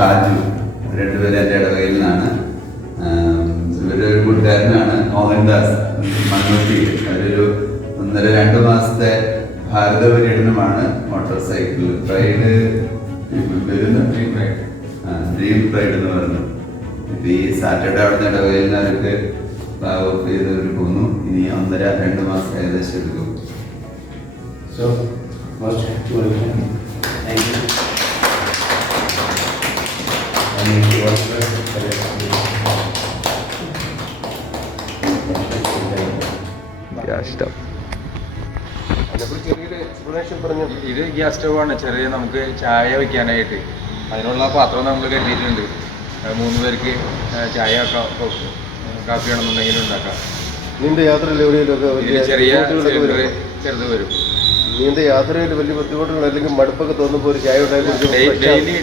ഷാജു, രണ്ടുപേരും എൻ്റെ ഇടവകയിൽ നിന്നാണ്. ഇവരൊരു കൂട്ടുകാരനാണ് മോഹൻദാസ് മണ്ണൂട്ടി. അവരൊരു 1.5-2 മാസത്തെ ഭാരത പര്യടനമാണ് motorcycle pride, dream pride എന്ന് പറഞ്ഞു. ഇപ്പം ഈ സാറ്റർഡേ അവിടെ നിന്ന് ഇടവകയിൽ നിന്ന് അവർക്ക് വർക്ക് ചെയ്തവർ പോന്നു. ഇനി 1.5-2 മാസം ഏകദേശം എടുക്കും. So, most welcome. Thank you. ഇത് ഗ്യാസ് സ്റ്റൗവാണ്. ചെറിയ നമുക്ക് ചായ വെക്കാനായിട്ട് അതിനുള്ള പാത്രം നമ്മൾ കരുതിയിട്ടുണ്ട്. 3 പേർക്ക് ചായ കാപ്പി വേണമെന്നുണ്ടെങ്കിലും ഉണ്ടാക്കാം. നീണ്ട യാത്രയിൽ എവിടെയെങ്കിലും ചെറിയ ചെറുത് വരും. നീണ്ട യാത്രയിൽ വലിയ ബുദ്ധിമുട്ടുകൾ അല്ലെങ്കിൽ മടുപ്പൊക്കെ തോന്നുമ്പോൾ ഒരു ചായ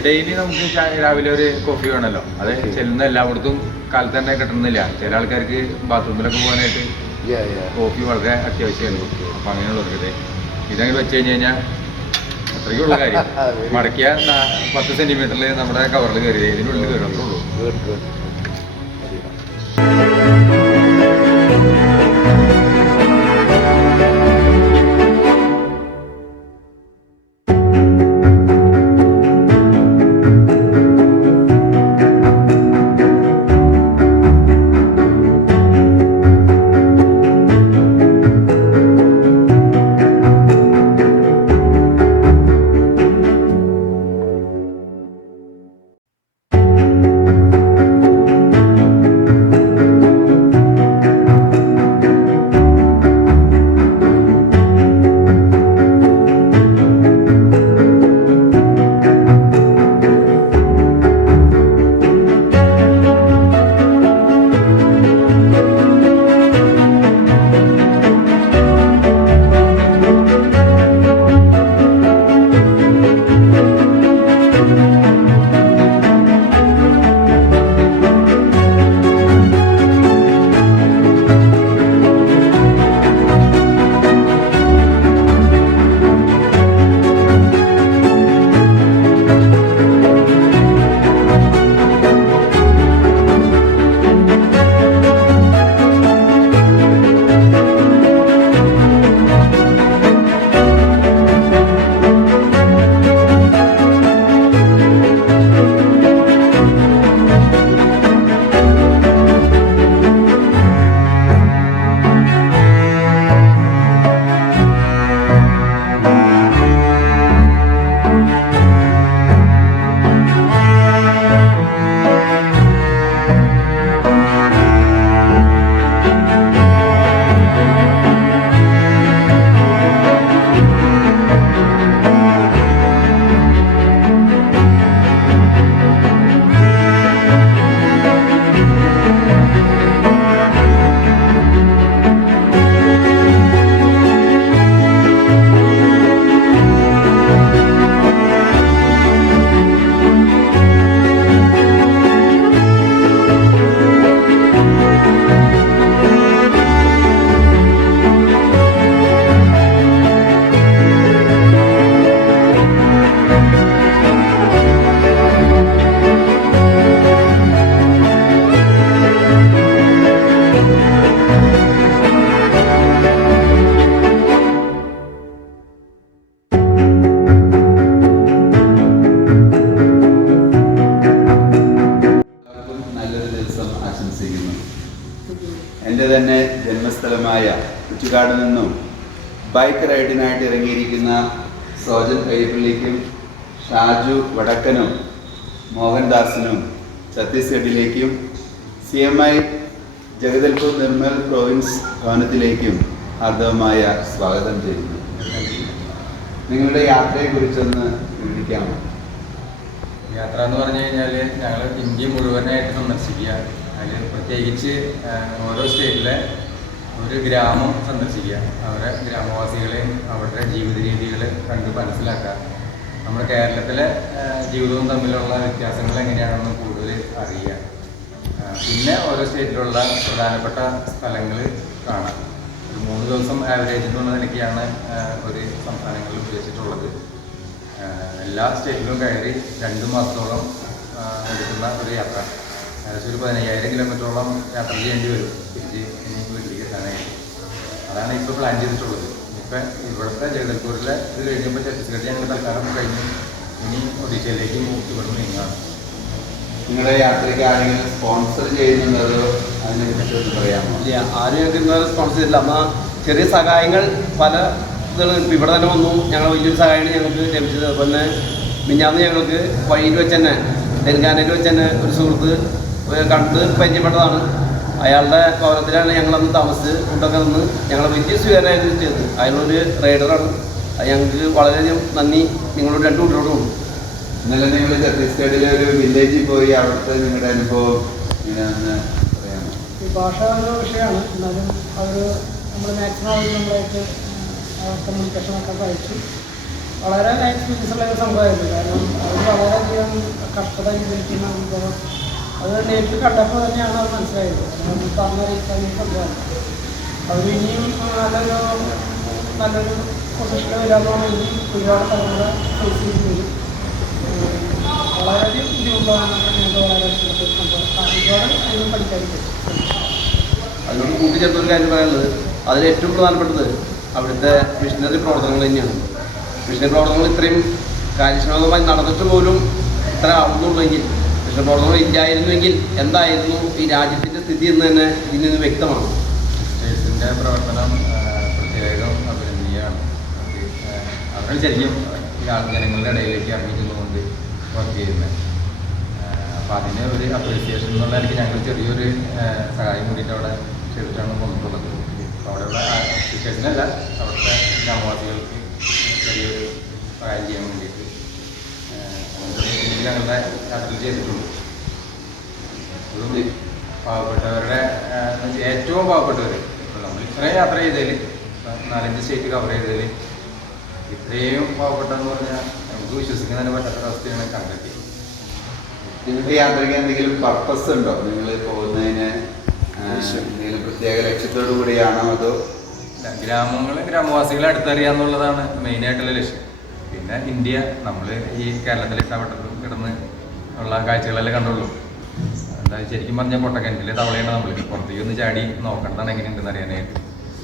ഡെയിലി നമുക്ക് രാവിലെ ഒരു കോഫി വേണമല്ലോ. അത് ചെല്ലുന്ന എല്ലായിടത്തും കാലത്ത് തന്നെ കിട്ടുന്നില്ല. ചില ആൾക്കാർക്ക് ബാത്റൂമിലൊക്കെ പോകാനായിട്ട് കോഫി വളരെ അത്യാവശ്യമാണ്. അപ്പം അങ്ങനെയുള്ളവർക്ക് ഇതങ്ങനെ വെച്ച് കഴിഞ്ഞാൽ അത്രയ്ക്കുള്ള കാര്യം. മടക്കിയ 10 സെന്റിമീറ്ററിൽ നമ്മുടെ കവറിൽ കയറി ഇതിനുള്ളിൽ കയറുള്ളൂ. എൻ്റെ തന്നെ ജന്മസ്ഥലമായ കുറ്റിക്കാട് നിന്നും ബൈക്ക് റൈഡിനായിട്ട് ഇറങ്ങിയിരിക്കുന്ന സോജൻ കയ്യപ്പള്ളിക്കും ഷാജു വടക്കനും മോഹൻദാസിനും ഛത്തീസ്ഗഡിലേക്കും CMI ജഗദൽപൂർ നിർമ്മൽ പ്രോവിൻസ് ഭവനത്തിലേക്കും ഹാർദവമായ സ്വാഗതം ചെയ്യുന്നു. നിങ്ങളുടെ യാത്രയെക്കുറിച്ചൊന്ന് വിവരിക്കാമോ? യാത്ര എന്ന് പറഞ്ഞു കഴിഞ്ഞാൽ ഞങ്ങൾ ഇന്ത്യ മുഴുവനായിട്ട് സന്ദർശിക്കുക. അതിൽ പ്രത്യേകിച്ച് ഓരോ സ്റ്റേറ്റിലെ ഒരു ഗ്രാമം സന്ദർശിക്കുക, അവരുടെ ഗ്രാമവാസികളെയും അവരുടെ ജീവിത രീതികൾ കണ്ട് മനസ്സിലാക്കുക. നമ്മുടെ കേരളത്തിലെ ജീവിതവും തമ്മിലുള്ള വ്യത്യാസങ്ങൾ എങ്ങനെയാണെന്ന് കൂടുതൽ അറിയുക. പിന്നെ ഓരോ സ്റ്റേറ്റിലുള്ള പ്രധാനപ്പെട്ട സ്ഥലങ്ങൾ കാണാം. ഒരു 3 ദിവസം ആവറേജ് എന്നുള്ള നിലയ്ക്കാണ് ഒരു സംസ്ഥാനങ്ങളിൽ ഉദ്ദേശിച്ചിട്ടുള്ളത്. എല്ലാ സ്റ്റേറ്റിലും കയറി 2 മാസത്തോളം എടുക്കുന്ന ഒരു യാത്ര. ഏകദേശം ഒരു 15,000 കിലോമീറ്ററോളം യാത്ര ചെയ്യേണ്ടി വരും തിരിച്ച് ഇനി വീട്ടിലേക്ക് എത്താനായിട്ട്. അതാണ് ഇപ്പോൾ പ്ലാൻ ചെയ്തിട്ടുള്ളത്. ഇപ്പം ഇവിടുത്തെ ജഗദൽപൂരിലെ ഇത് കഴിഞ്ഞപ്പോൾ ഛത്തീസ്ഗഡ് ഞങ്ങൾ തൽക്കാലം കഴിഞ്ഞ് ഇനി ഒഡീഷയിലേക്ക് ഇവിടെ നീങ്ങുകയാണ്. നിങ്ങളുടെ യാത്രയ്ക്ക് ആരെങ്കിലും സ്പോൺസർ ചെയ്യുന്നുണ്ടോ? അതിനെ കുറിച്ച് പറയാമോ? ഇല്ല, ആരും ഞങ്ങൾക്ക് ഇന്നുവരെ സ്പോൺസർ ചെയ്തില്ല. എന്നാൽ ചെറിയ സഹായങ്ങൾ പല ഇതുകളും ഇപ്പം ഇവിടെ തന്നെ വന്നു. ഞങ്ങൾ വലിയൊരു സഹായമാണ് ഞങ്ങൾക്ക് ലഭിച്ചത്. അതുപോലെ തന്നെ മിഞ്ഞാന്ന് ഞങ്ങൾക്ക് വഴിയിൽ വെച്ച് തന്നെ തെലുങ്കാനയിൽ വെച്ച് തന്നെ ഒരു സുഹൃത്ത് കണ്ട് പരിചയപ്പെട്ടതാണ്. അയാളുടെ ഭവനത്തിലാണ് ഞങ്ങളന്ന് താമസിച്ച് ഫുഡൊക്കെ നിന്ന് ഞങ്ങളെ വലിയ സ്വീകരണമായിരുന്നു ചെയ്തത്. അയാളൊരു റൈഡറാണ്. അത് ഞങ്ങൾക്ക് വളരെയധികം നന്ദി നിങ്ങളോട് 2 കൂട്ടരോട് കൊടുക്കും. ഇന്നലെ നിങ്ങൾ ഛത്തീസ്ഗഡിലെ ഒരു വില്ലേജിൽ പോയി അവിടുത്തെ നിങ്ങളുടെ അനുഭവം ഇങ്ങനെയാണെന്ന് പറയാമോ? ഈ ഭാഷ ഒരു വിഷയമാണ്. എന്നാലും അവർ നമ്മൾ മാക്സിമം അവർ നമ്മളായിട്ട് കമ്മ്യൂണിക്കേഷനൊക്കെ കഴിച്ചു. വളരെ എക്സ്പീരിയൻസ് ഉള്ള ഒരു സംഭവമായിരുന്നു. കാരണം അവർ വളരെയധികം കഷ്ടത അനുഭവിക്കുന്ന അനുഭവം അത് നേരിട്ട് കണ്ടപ്പോൾ തന്നെയാണ് അത് മനസ്സിലായത്. നമ്മൾ പറഞ്ഞറിയിക്കാൻ സംഭവമാണ്. അവർ ഇനിയും നല്ലൊരു പൊസിഷനിൽ വരാമെന്നാണ് ഇനി ഒരുപാട് തലമുറ ഫേസ് ചെയ്ത് വരും. വളരെയധികം ബുദ്ധിമുട്ടാണ്. ഞങ്ങൾക്ക് വളരെ ഇഷ്ടപ്പെട്ട സംഭവം. ഒരുപാട് അതിനും പഠിക്കാറുണ്ട്. അതിനോട് കൂട്ടിച്ചേർത്തൊരു കാര്യം പറയാനുള്ളത്, അതിൽ ഏറ്റവും പ്രധാനപ്പെട്ടത് അവിടുത്തെ മിഷനറി പ്രവർത്തനങ്ങൾ തന്നെയാണ്. മിഷനറി പ്രവർത്തനങ്ങൾ ഇത്രയും കാര്യക്ഷമമായി നടന്നിട്ട് പോലും ഇത്ര ആവുന്നുള്ളെങ്കിൽ, മിഷനറി പ്രവർത്തനങ്ങൾ ഇല്ലായിരുന്നുവെങ്കിൽ എന്തായിരുന്നു ഈ രാജ്യത്തിൻ്റെ സ്ഥിതി എന്ന് തന്നെ ഇതിൽ നിന്ന് വ്യക്തമാണ്. സ്റ്റേറ്റ്സിൻ്റെ പ്രവർത്തനം പ്രത്യേകം അഭിനന്ദനീയമാണ്. അവർ ശരിക്കും ജനങ്ങളുടെ ഇടയിലേക്ക് ഇറങ്ങിച്ചുകൊണ്ട് വർക്ക് ചെയ്യുന്നത്. അപ്പോൾ അതിന് ഒരു അപ്രീസിയേഷൻ എന്നുള്ള എനിക്ക് ഞങ്ങൾ ചെറിയൊരു സഹായം കൂടിയിട്ട് അവിടെ ചെയ്തിട്ടാണ് കൊണ്ടുള്ളത്. അപ്പോൾ അവിടെയുള്ള സിറ്റുവേഷനല്ല, അവിടുത്തെ ഗ്രാമവാസികൾക്ക് ചെറിയൊരു സഹായം ചെയ്യാൻ വേണ്ടിയിട്ട് ഞങ്ങളുടെ യാത്രയിൽ ചെയ്തിട്ടുണ്ട്. പാവപ്പെട്ടവരുടെ ഏറ്റവും പാവപ്പെട്ടവർ ഇപ്പോൾ നമ്മൾ ഇത്രയും യാത്ര ചെയ്തതിൽ 4-5 സ്റ്റേറ്റ് കവർ ചെയ്തതിൽ ഇത്രയും പാവപ്പെട്ടെന്ന് പറഞ്ഞാൽ നമുക്ക് വിശ്വസിക്കാൻ തന്നെ പറ്റാത്തൊരവസ്ഥയാണ് കണ്ടെത്തി. നിങ്ങൾക്ക് യാത്രയ്ക്ക് എന്തെങ്കിലും പർപ്പസ് ഉണ്ടോ? നിങ്ങൾ പോകുന്നതിന് എന്തെങ്കിലും പ്രത്യേക ലക്ഷ്യത്തോടു കൂടിയാണോ അതോ? ഗ്രാമവാസികളെ അടുത്തറിയാന്നുള്ളതാണ് മെയിനായിട്ടുള്ള ലക്ഷ്യം. പിന്നെ ഇന്ത്യ, നമ്മൾ ഈ കേരളത്തിലെ ഇഷ്ടപ്പെട്ടതും കിടന്ന് ഉള്ള കാഴ്ചകളെല്ലാം കണ്ടുള്ളൂ. എന്താ ശരിക്കും പറഞ്ഞാൽ പൊട്ടക്കിണറ്റിലെ തവളയാണ് നമ്മൾ പുറത്തേക്ക് ഒന്ന് ചാടി നോക്കേണ്ടതാണ് എങ്ങനെയുണ്ടെന്ന് അറിയാനായിട്ട്.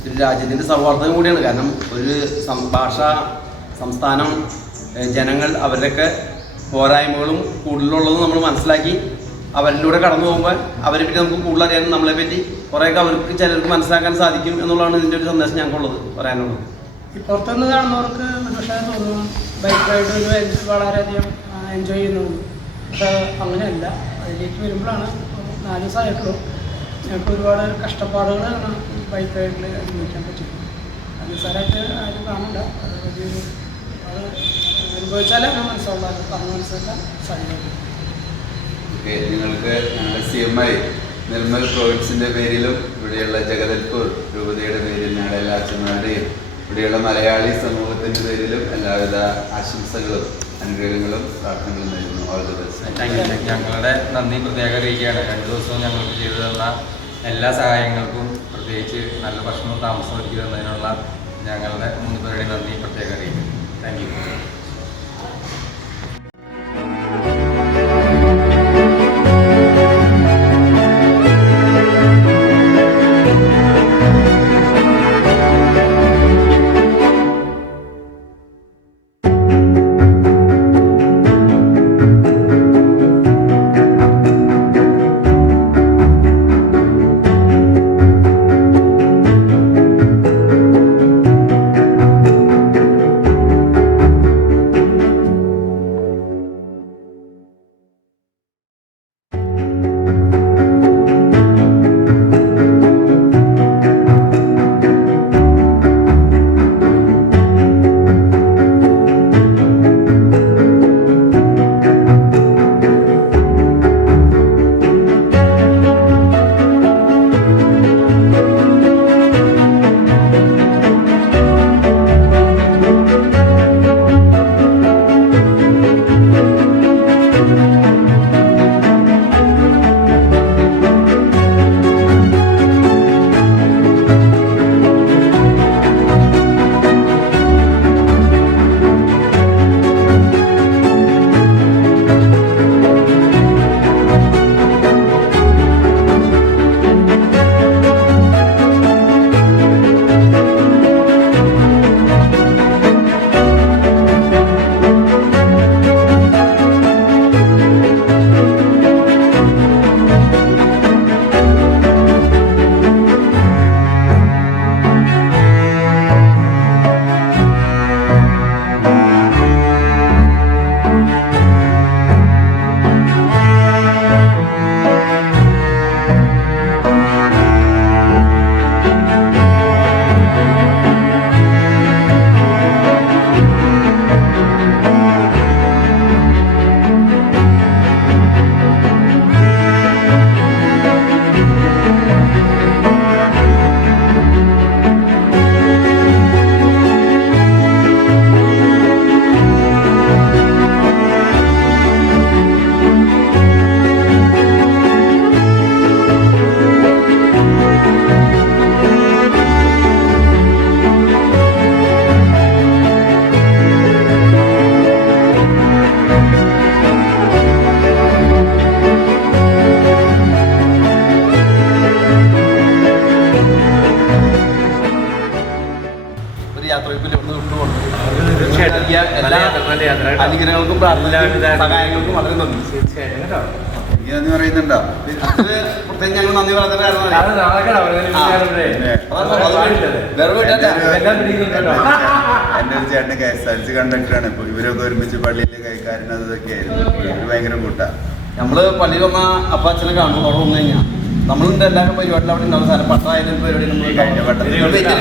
ഒരു രാജ്യത്തിൻ്റെ സൗഹാർദ്ദം കൂടിയാണ്. കാരണം ഒരു ഭാഷ, സംസ്ഥാനം, ജനങ്ങൾ അവരുടെയൊക്കെ പോരായ്മകളും കൂടുതലുള്ളതും നമ്മൾ മനസ്സിലാക്കി അവരിലൂടെ കടന്നു പോകുമ്പോൾ അവരെ പറ്റി നമുക്ക് കൂടുതൽ അറിയാനും നമ്മളെ പറ്റി കുറേയൊക്കെ അവർക്ക് ചിലർക്ക് മനസ്സിലാക്കാൻ സാധിക്കും എന്നുള്ളതാണ് ഇതിൻ്റെ ഒരു സന്ദേശം ഞങ്ങൾക്കുള്ളത്, പറയാനുള്ളത്. ഈ പുറത്തുനിന്ന് കാണുന്നവർക്ക് പക്ഷേ തോന്നും ബൈക്ക് റൈഡ് ഒരു വളരെയധികം എൻജോയ് ചെയ്യുന്നുണ്ട്. പക്ഷേ അങ്ങനെയല്ല. അതിലേക്ക് വരുമ്പോഴാണ് 4 ദിവസമായിട്ടുള്ളൂ ഞങ്ങൾക്ക് ഒരുപാട് കഷ്ടപ്പാടുകളാണ് ബൈക്ക് റൈഡിൽ അനുഭവിക്കാൻ പറ്റുന്നത്. നിസ്സാരമായിട്ട് ആരും കാണണ്ട. അത് വലിയൊരു അത് അനുഭവിച്ചാലേ അങ്ങനെ മനസ്സിലാവുള്ളൂ. പറഞ്ഞ് മനസ്സിലാക്കാൻ സാധിക്കും. ഓക്കെ, നിങ്ങൾക്ക് ഞങ്ങളുടെ CMI നിർമ്മൽ പ്രോവിൻസിൻ്റെ പേരിലും ഇവിടെയുള്ള ജഗദൽപൂർ രൂപതയുടെ പേരിൽ ഞങ്ങളുടെ എല്ലാ അച്ഛന്മാരുടെയും ഇവിടെയുള്ള മലയാളി സമൂഹത്തിൻ്റെ പേരിലും എല്ലാവിധ ആശംസകളും അനുഗ്രഹങ്ങളും പ്രാർത്ഥനകളും നൽകുന്നു. All the best. ഞങ്ങളുടെ നന്ദി പ്രത്യേകം അറിയിക്കുകയാണ്. 2 ദിവസവും ഞങ്ങൾക്ക് ചെയ്തു തന്ന എല്ലാ സഹായങ്ങൾക്കും, പ്രത്യേകിച്ച് നല്ല ഭക്ഷണവും താമസവും ഒരുക്കി തന്നതിനുള്ള ഞങ്ങളുടെ 3 പേരുടെയും നന്ദി പ്രത്യേകം അറിയിക്കുന്നു. Thank you. മുന്നോട്ട് പോകുന്നത്. നൽകിയ എല്ലാ അനുഗ്രഹങ്ങൾക്കും സഹായങ്ങൾക്കും വളരെ നന്ദി. എന്ന് പറയുന്നുണ്ടോ? അത് പ്രത്യേകം ഞങ്ങൾ നന്ദി പറയുന്ന കാരണം എൻ്റെ ഒരു ചേട്ടൻ KSRTC കണ്ടക്ടറാണ്. ഇപ്പൊ ഇവരൊക്കെ ഒരുമിച്ച് പള്ളിയിലെ കൈക്കാരൻ അതൊക്കെ ആയിരുന്നു. ഇവര് ഭയങ്കര കൂട്ടാ. നമ്മള് പള്ളിയിൽ വന്ന അപ്പ അച്ഛനെ കാണും. അവിടെ വന്നു കഴിഞ്ഞാൽ നമ്മളുണ്ട് എല്ലാവരും പരിപാടിയിൽ അവിടെ ഉണ്ടാവും. സാധനം പട്ടായാലും പരിപാടി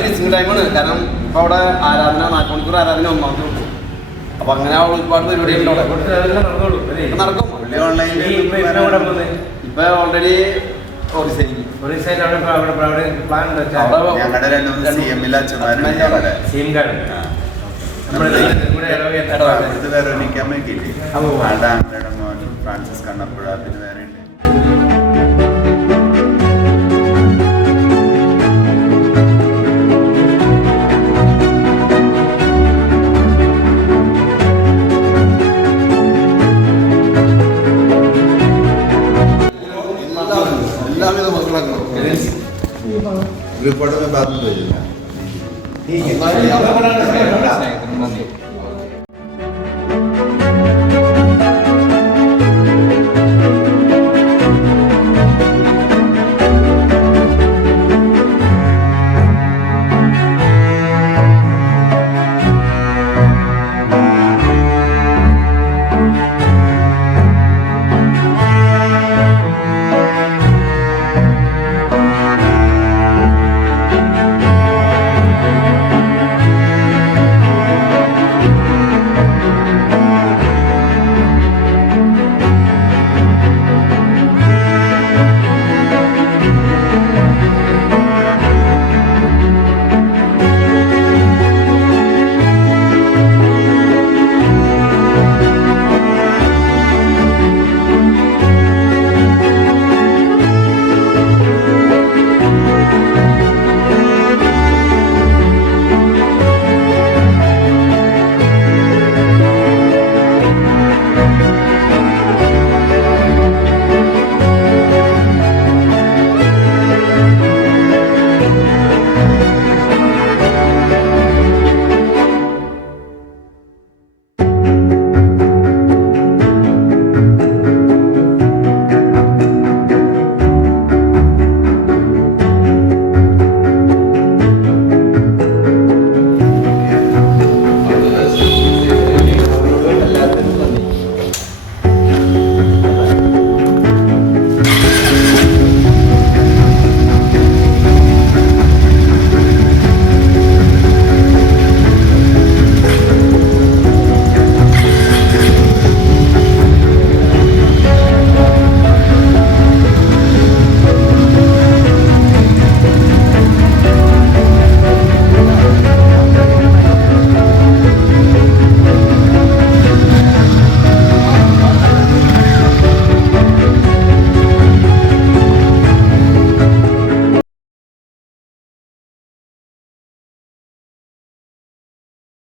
മിസ്സിംഗ് ടൈമാണ്. കാരണം ഇപ്പൊ അവിടെ ആരാധന 4 മണിക്കൂർ ആരാധന ഒന്നാമത്തെ ഉള്ളൂ. അപ്പൊ അങ്ങനെ ഒരുപാട് പരിപാടികളുണ്ട് നടക്കും. ഇപ്പൊ ഓൾറെഡി ഞങ്ങളുടെ 2-3 CM അച്ഛന്മാരുണ്ട് അവിടെ. ഇത് വേറെ ഒന്നിക്കാൻ വേണ്ടിയില്ലേ ആങ്ങളുടെ മോൻ ഫ്രാൻസിസ് കണ്ണപ്പുഴ, പിന്നെ വേറെ ഉണ്ട്. എല്ലാവിധ മക്കളാക്കണം. ഗ്രൂപ്പോടെ ബാധിച്ചു